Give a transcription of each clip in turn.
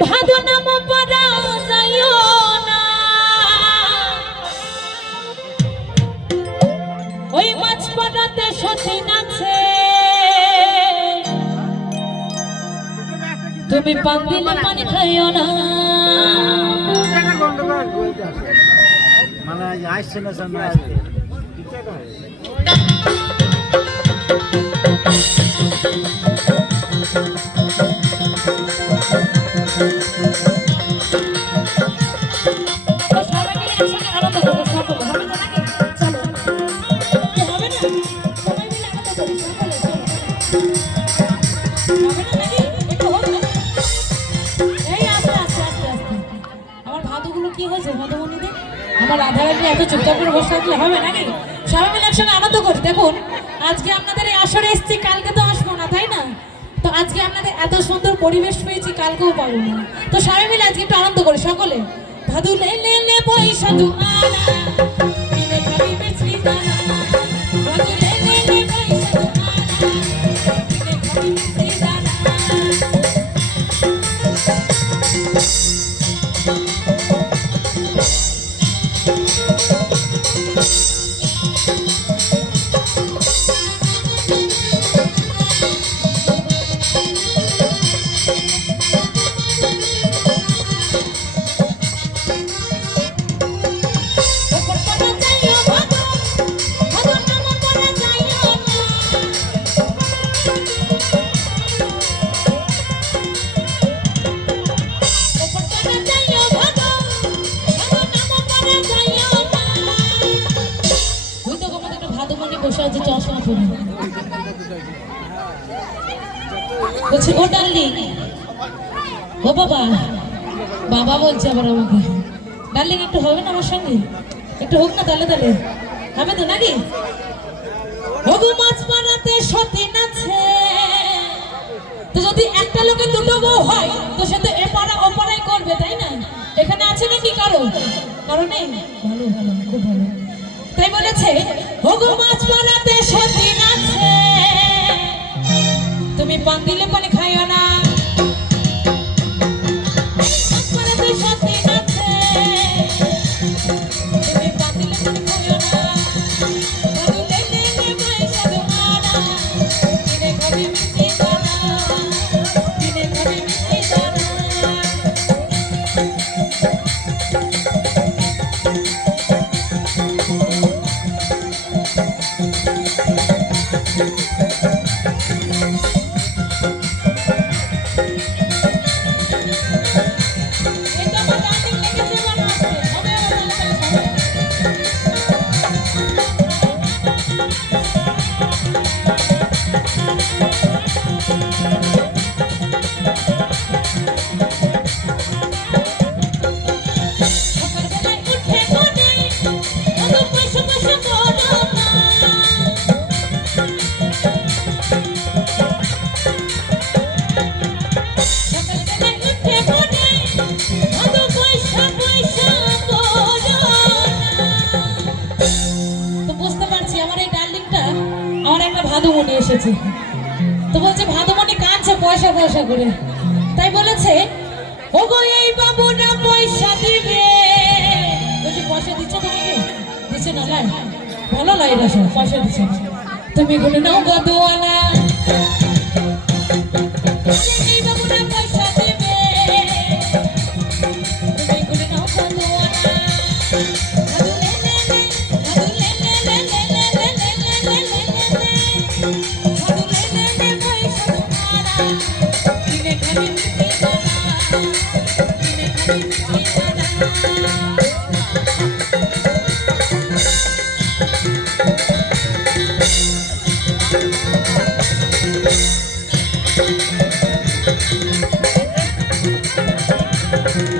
ভাদু নাম পড়া যাইও না ওই মাছ পাড়াতে সতীন আছে তুমি পান দিলে পানি খাইও না। মানে আসছে না সামনে সবাই মিলে একসঙ্গে কি হয়েছে ভাদুমণিদের আমার রাত্রি এত চুপচাপ করে বসে থাকলে হবে নাকি সবাই মিলে একসঙ্গে আনন্দ করি। দেখুন, আজকে আপনাদের এই আসরে এসেছি, কালকে তো আসব। আজকে আপনাদের এত সুন্দর পরিবেশ পেয়েছি, কালকেও পাবো না। তো সবাই মিলে আজকে একটু আনন্দ করি সকলে। ভাদু লে লে পয়সা দু আনা। বসে আছে, চশমা পরে। বলছি, ও ডার্লিং ও বাবা। বাবা বলছে আবার আমাকে ডার্লিং একটু হবে না আমার সঙ্গে? একটু হোক না তাহলে তাহলে। হবে তো নাকি? হবু মাছ পাড়াতে সতীন আছে তো যদি একটা লোকে দুটো বউ হয়, তো সে তো এপাড়া ওপাড়াই করবে, তাই না? এখানে আছে নাকি কারও? কারও নেই? ভালো ভালো, খুব ভালো। বলেছে? হবু মাছ পাড়াতে সতীন আছে। তুমি পান দিলে পানি বুঝতে পারছি আমার এই ডার্লিংটা আমার একটা ভাদুমণি এসেছে। তো বলছে, ভাদুমণি কাঁদছে পয়সা পয়সা করে। তাই বলেছে ও গো এই বাবুরা পয়সা দিবে। বলছে, পয়সা দিচ্ছে তুমি কি? দিচ্ছে না লাই ভালো লাই সব, পয়সা দিচ্ছে তুমি গুলো নাও গো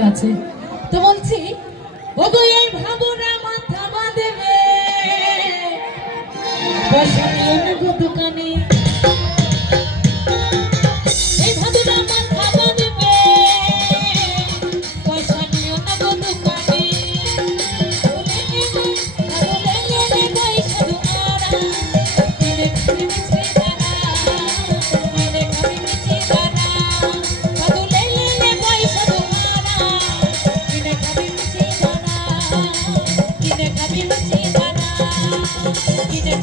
চলে আছে। তো বলছি ওগো এই ভাবনা মাথা বাঁধবে। দোকানে।